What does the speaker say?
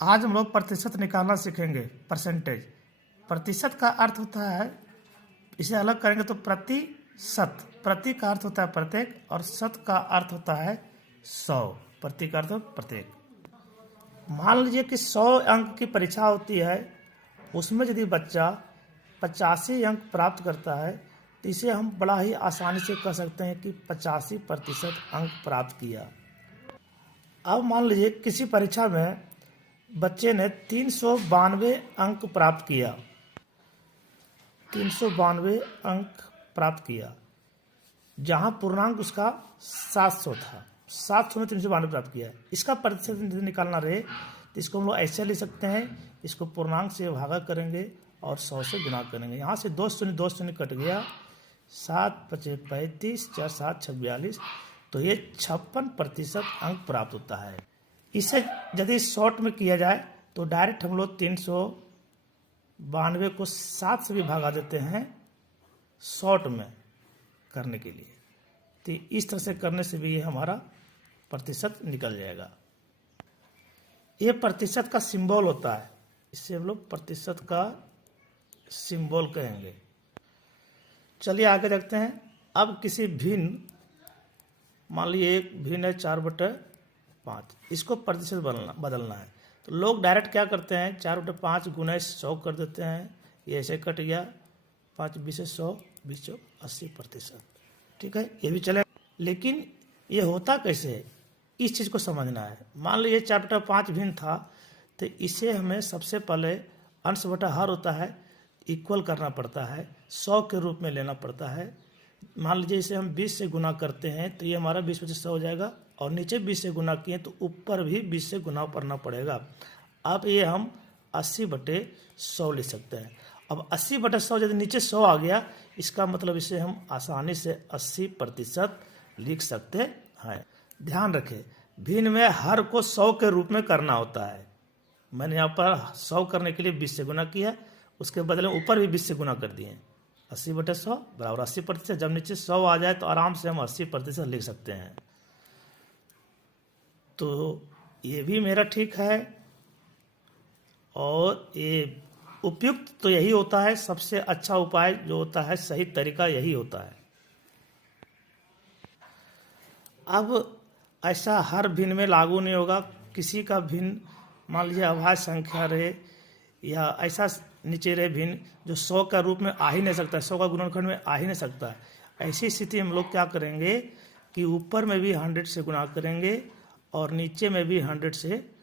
आज हम लोग प्रतिशत निकालना सीखेंगे। परसेंटेज। प्रतिशत का अर्थ होता है, इसे अलग करेंगे तो प्रतिशत। प्रति का अर्थ होता है प्रत्येक और शत का अर्थ होता है 100। प्रति का अर्थ प्रत्येक। मान लीजिए कि 100 अंक की परीक्षा होती है, उसमें यदि बच्चा 85 अंक प्राप्त करता है तो इसे हम बड़ा ही आसानी से कह सकते हैं कि 85% अंक प्राप्त किया। अब मान लीजिए किसी परीक्षा में बच्चे ने 392 अंक प्राप्त किया। 392 अंक प्राप्त किया, जहां पूर्णांक उसका 700 था। 700 में 392 प्राप्त किया। इसका प्रतिशत निकालना रहे तो इसको हम लोग ऐसे ले सकते हैं, इसको पूर्णांक से भागा करेंगे और 100 से गुणा करेंगे। यहाँ से 2 शून्य कट गया। 7 5 35, 4 7 46, तो ये 56% अंक प्राप्त होता है। इसे यदि शॉर्ट में किया जाए तो डायरेक्ट हम लोग 392 को 7 से भी भागा देते हैं शॉर्ट में करने के लिए। तो इस तरह से करने से भी ये हमारा प्रतिशत निकल जाएगा। ये प्रतिशत का सिंबल होता है, इससे हम लोग प्रतिशत का सिंबल कहेंगे। चलिए आगे देखते हैं। अब किसी भिन्न, मान लीजिए एक भिन्न है 4/5, इसको प्रतिशत बदलना है तो लोग डायरेक्ट क्या करते हैं, 4/5 गुना 100 कर देते हैं। ये ऐसे कट गया, 5 20 100, 20 80%। ठीक है, ये भी चले। लेकिन ये होता कैसे है, इस चीज़ को समझना है। मान लीजिए 4/5 भिन्न था तो इसे हमें सबसे पहले अंश बटा हर होता है, इक्वल करना पड़ता है, 100 के रूप में लेना पड़ता है। मान लीजिए इसे हम 20 से गुना करते हैं तो ये हमारा 20 25 100 हो जाएगा, और नीचे 20 से गुना किए तो ऊपर भी 20 से गुना करना पड़ेगा। अब ये हम 80/100 लिख सकते हैं। अब 80/100 यदि नीचे 100 आ गया, इसका मतलब इसे हम आसानी से 80% लिख सकते हैं। ध्यान रखें, भिन्न में हर को 100 के रूप में करना होता है। मैंने यहाँ पर 100 करने के लिए 20 से गुना किया, उसके बदले ऊपर भी 20 से गुना कर दिए। 80/100 बराबर 80%। जब नीचे 100 आ जाए तो आराम से हम 80% लिख सकते हैं। तो ये भी मेरा ठीक है, और ये उपयुक्त तो यही होता है। सबसे अच्छा उपाय जो होता है, सही तरीका यही होता है। अब ऐसा हर भिन्न में लागू नहीं होगा। किसी का भिन्न मान लीजिए अभाज्य संख्या रहे या ऐसा नीचे रहे भिन्न जो 100 का रूप में आ ही नहीं सकता, 100 का गुणनखंड में आ ही नहीं सकता, ऐसी स्थिति हम लोग क्या करेंगे कि ऊपर में भी 100 से गुणा करेंगे और नीचे में भी 100 से